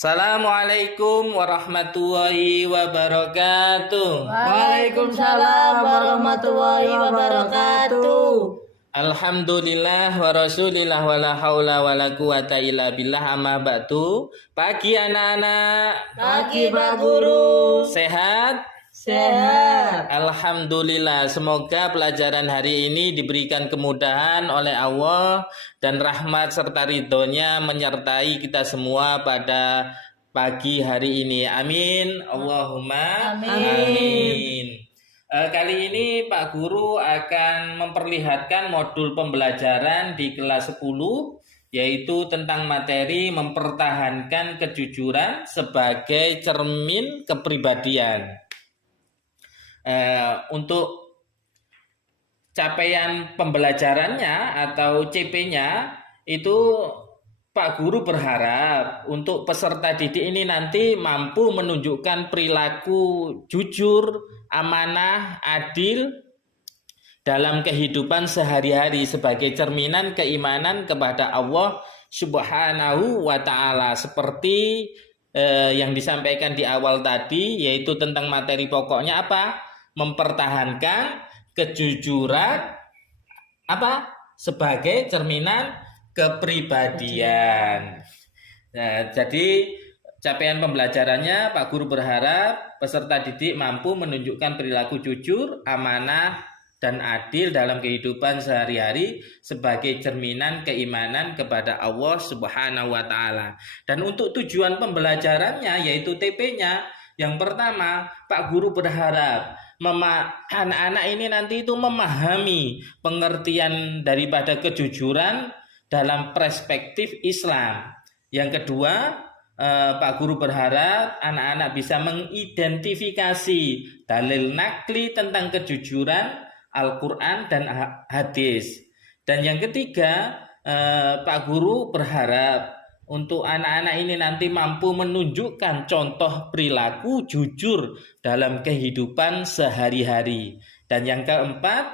Assalamualaikum warahmatullahi wabarakatuh. Waalaikumsalam warahmatullahi wabarakatuh. Alhamdulillah wa rasulillah wa la haula wa la quwata illa billah amma ba'du. Pagi anak-anak. Pagi Pak Guru. Sehat? Sehat. Alhamdulillah, semoga pelajaran hari ini diberikan kemudahan oleh Allah dan rahmat serta ridhonya menyertai kita semua pada pagi hari ini. Amin. Allahumma amin. Kali ini Pak Guru akan memperlihatkan modul pembelajaran di kelas 10, yaitu tentang materi mempertahankan kejujuran sebagai cermin kepribadian. Untuk capaian pembelajarannya atau CP-nya itu Pak Guru berharap untuk peserta didik ini nanti mampu menunjukkan perilaku jujur, amanah, adil dalam kehidupan sehari-hari sebagai cerminan keimanan kepada Allah Subhanahu wa Ta'ala, seperti yang disampaikan di awal tadi, yaitu tentang materi pokoknya apa? Mempertahankan kejujuran sebagai cerminan kepribadian. Nah, jadi capaian pembelajarannya Pak Guru berharap peserta didik mampu menunjukkan perilaku jujur, amanah, dan adil dalam kehidupan sehari-hari sebagai cerminan keimanan kepada Allah Subhanahu wa Ta'ala. Dan untuk tujuan pembelajarannya, yaitu TP-nya, yang pertama, Pak Guru berharap anak-anak ini nanti itu memahami pengertian daripada kejujuran dalam perspektif Islam. Yang kedua, Pak Guru berharap anak-anak bisa mengidentifikasi dalil nakli tentang kejujuran Al-Quran dan hadis. Dan yang ketiga, Pak Guru berharap untuk anak-anak ini nanti mampu menunjukkan contoh perilaku jujur dalam kehidupan sehari-hari. Dan yang keempat,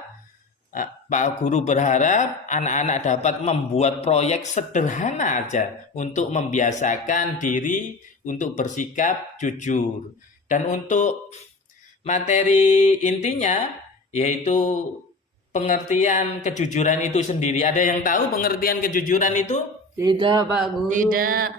Pak Guru berharap anak-anak dapat membuat proyek sederhana aja untuk membiasakan diri untuk bersikap jujur. Dan untuk materi intinya, yaitu pengertian kejujuran itu sendiri. Ada yang tahu pengertian kejujuran itu? Tidak Pak Guru. Tidak.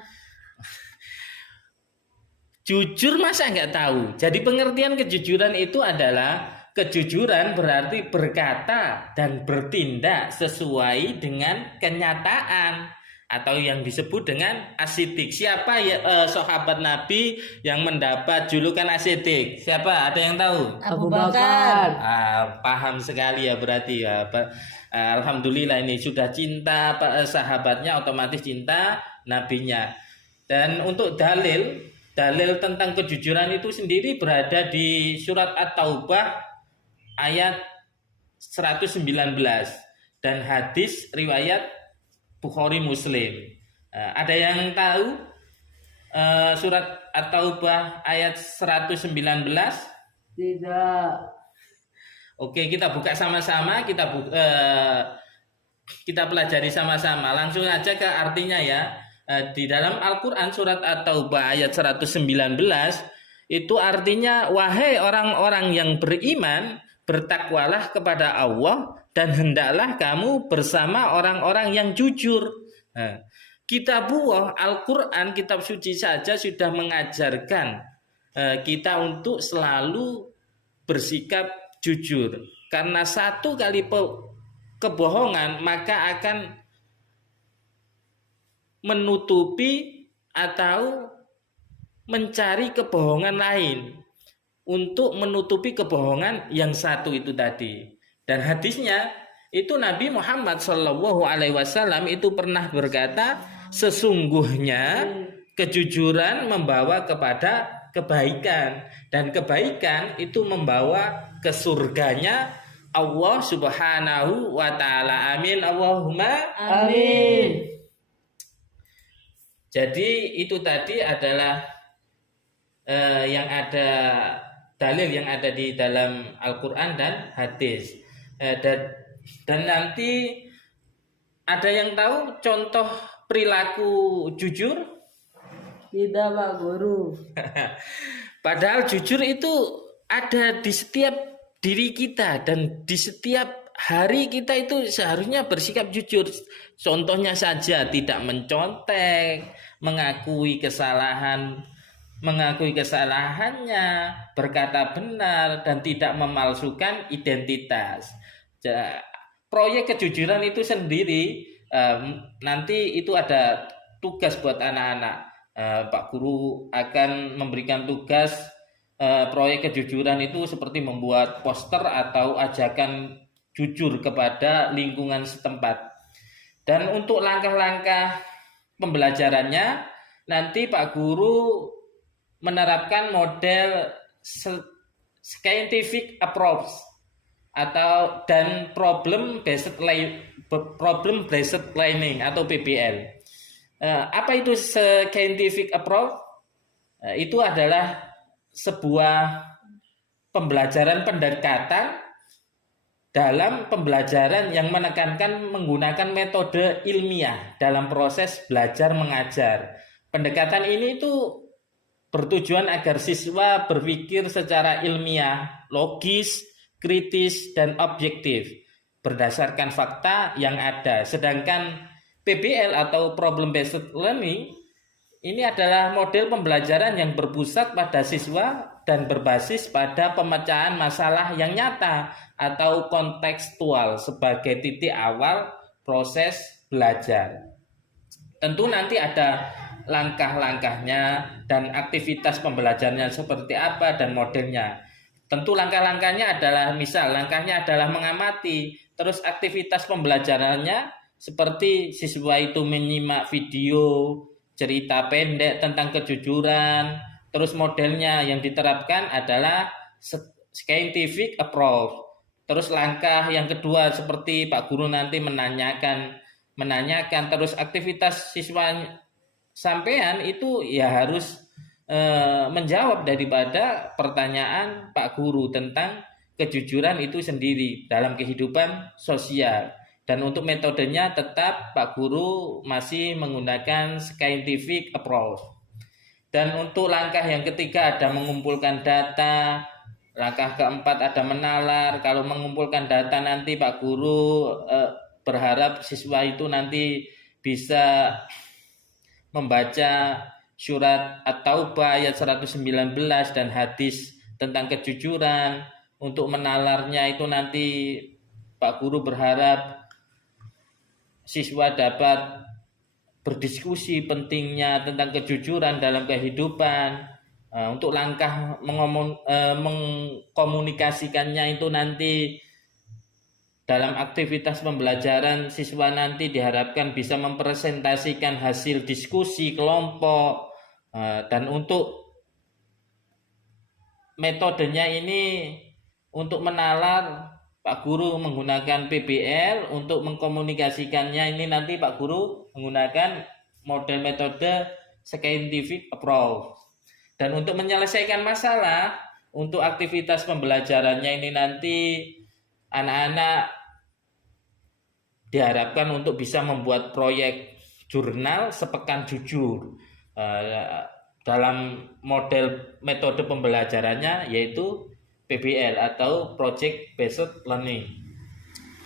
Jujur masa nggak tahu? Jadi pengertian kejujuran itu adalah kejujuran berarti berkata dan bertindak sesuai dengan kenyataan, atau yang disebut dengan asidik. Siapa ya sahabat Nabi yang mendapat julukan asidik? Siapa? Ada yang tahu? Abu Bakar. Paham sekali ya berarti ya. Alhamdulillah ini sudah cinta sahabatnya, otomatis cinta nabinya. Dan untuk dalil tentang kejujuran itu sendiri berada di surat At-Taubah ayat 119 dan hadis riwayat Bukhari Muslim. Ada yang tahu surat At-Taubah ayat 119? Tidak. Oke, kita buka sama-sama, kita pelajari sama-sama. Langsung aja ke artinya ya. Di dalam Al-Quran surat At-Taubah ayat 119 itu artinya, wahai orang-orang yang beriman, bertakwalah kepada Allah dan hendaklah kamu bersama orang-orang yang jujur. Kitabullah Al-Quran, kitab suci saja sudah mengajarkan kita untuk selalu bersikap jujur. Karena satu kali kebohongan maka akan menutupi atau mencari kebohongan lain untuk menutupi kebohongan yang satu itu tadi. Dan hadisnya itu Nabi Muhammad SAW itu pernah berkata, sesungguhnya kejujuran membawa kepada kebaikan, dan kebaikan itu membawa ke surganya Allah Subhanahu wa Ta'ala. Amin. Allahumma amin. Jadi itu tadi adalah yang ada dalil yang ada di dalam Al-Quran dan hadis. Dan nanti ada yang tahu contoh perilaku jujur? Tidak, Pak Guru. Padahal jujur itu ada di setiap diri kita dan di setiap hari kita itu seharusnya bersikap jujur. Contohnya saja tidak mencontek, mengakui kesalahannya, berkata benar dan tidak memalsukan identitas. Proyek kejujuran itu sendiri nanti itu ada tugas buat anak-anak. Pak Guru akan memberikan tugas proyek kejujuran itu seperti membuat poster atau ajakan jujur kepada lingkungan setempat. Dan untuk langkah-langkah pembelajarannya nanti Pak Guru menerapkan model scientific approach dan problem based learning atau PBL. Apa itu scientific approach? Itu adalah sebuah pembelajaran pendekatan dalam pembelajaran yang menekankan menggunakan metode ilmiah dalam proses belajar mengajar. Pendekatan ini itu bertujuan agar siswa berpikir secara ilmiah, logis, kritis, dan objektif berdasarkan fakta yang ada. Sedangkan PBL atau Problem Based Learning ini adalah model pembelajaran yang berpusat pada siswa dan berbasis pada pemecahan masalah yang nyata atau kontekstual sebagai titik awal proses belajar. Tentu nanti ada langkah-langkahnya dan aktivitas pembelajarannya seperti apa dan modelnya. Tentu langkah-langkahnya adalah langkahnya adalah mengamati, terus aktivitas pembelajarannya seperti siswa itu menyimak video, cerita pendek tentang kejujuran, terus modelnya yang diterapkan adalah scientific approach. Terus langkah yang kedua seperti Pak Guru nanti menanyakan, terus aktivitas siswa sampean itu ya harus menjawab daripada pertanyaan Pak Guru tentang kejujuran itu sendiri dalam kehidupan sosial. Dan untuk metodenya tetap Pak Guru masih menggunakan scientific approach. Dan untuk langkah yang ketiga ada mengumpulkan data, langkah keempat ada menalar. Kalau mengumpulkan data nanti Pak Guru berharap siswa itu nanti bisa membaca surat At-Taubah ayat 119 dan hadis tentang kejujuran. Untuk menalarnya itu nanti Pak Guru berharap siswa dapat berdiskusi pentingnya tentang kejujuran dalam kehidupan. Untuk langkah mengkomunikasikannya itu nanti dalam aktivitas pembelajaran siswa nanti diharapkan bisa mempresentasikan hasil diskusi kelompok. Dan untuk metodenya ini untuk menalar Pak Guru menggunakan PBL, untuk mengkomunikasikannya ini nanti Pak Guru menggunakan model metode scientific approach. Dan untuk menyelesaikan masalah, untuk aktivitas pembelajarannya ini nanti anak-anak diharapkan untuk bisa membuat proyek jurnal sepekan jujur. Dalam model metode pembelajarannya yaitu PBL atau Project Based Learning.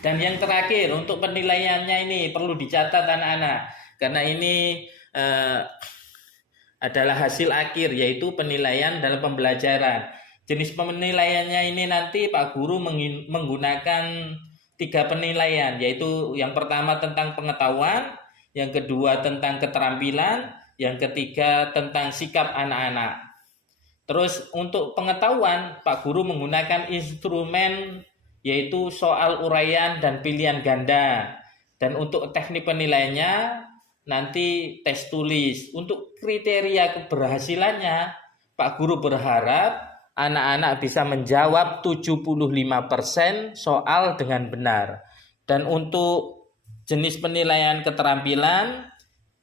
Dan yang terakhir untuk penilaiannya ini perlu dicatat anak-anak, karena ini adalah hasil akhir yaitu penilaian dalam pembelajaran. Jenis penilaiannya ini nanti Pak Guru menggunakan 3 penilaian, yaitu yang pertama tentang pengetahuan, yang kedua tentang keterampilan, yang ketiga tentang sikap anak-anak. Terus untuk pengetahuan Pak Guru menggunakan instrumen yaitu soal uraian dan pilihan ganda. Dan untuk teknik penilaiannya nanti tes tulis. Untuk kriteria keberhasilannya Pak Guru berharap anak-anak bisa menjawab 75% soal dengan benar. Dan untuk jenis penilaian keterampilan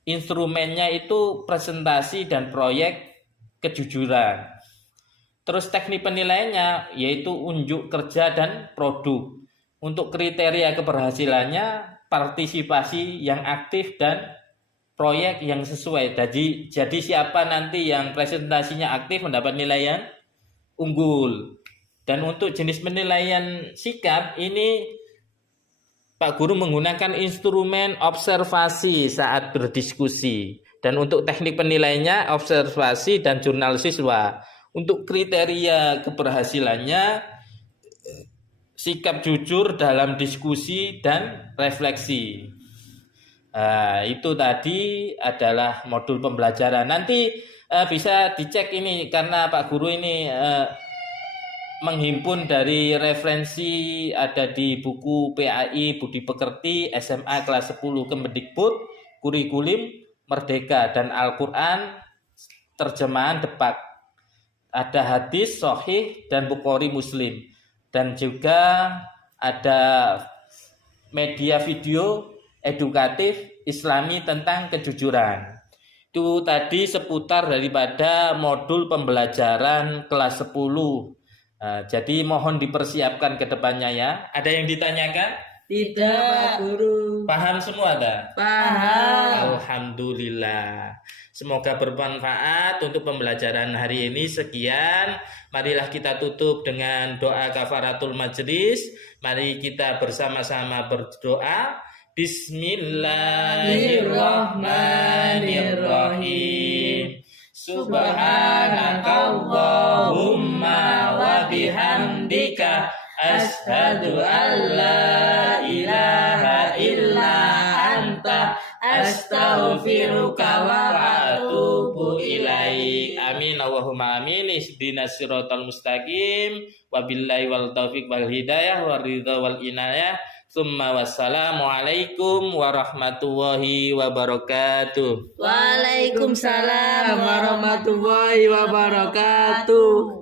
instrumennya itu presentasi dan proyek kejujuran. Terus teknik penilaiannya yaitu unjuk kerja dan produk. Untuk kriteria keberhasilannya partisipasi yang aktif dan proyek yang sesuai. Jadi siapa nanti yang presentasinya aktif mendapat nilai yang unggul. Dan untuk jenis penilaian sikap ini Pak Guru menggunakan instrumen observasi saat berdiskusi. Dan untuk teknik penilaiannya observasi dan jurnal siswa. Untuk kriteria keberhasilannya sikap jujur dalam diskusi dan refleksi. Itu tadi adalah modul pembelajaran. Nanti bisa dicek ini karena Pak Guru ini menghimpun dari referensi ada di buku PAI Budi Pekerti SMA kelas 10 Kemendikbud Kurikulum Merdeka dan Al-Quran terjemahan Depak. Ada hadis Sahih dan Bukhari Muslim dan juga ada media video edukatif Islami tentang kejujuran. Itu tadi seputar daripada modul pembelajaran kelas 10. Jadi mohon dipersiapkan ke depannya ya. Ada yang ditanyakan? Tidak, Pak Guru. Paham semua tak? Paham. Alhamdulillah. Semoga bermanfaat untuk pembelajaran hari ini. Sekian. Marilah kita tutup dengan doa kafaratul majlis. Mari kita bersama-sama berdoa. Bismillahirrahmanirrahim. Subhanakallahumma wa bihamdika asyhadu an la ilaha illa anta astaghfiruka wa atubu ilaik. Amin Allahumma amin. Ihdinas siratal mustaqim wa billahi wal taufiq wal hidayah wa ridha wal inayah. Summa wassalamualaikum warahmatullahi wabarakatuh. Waalaikumsalam warahmatullahi wabarakatuh.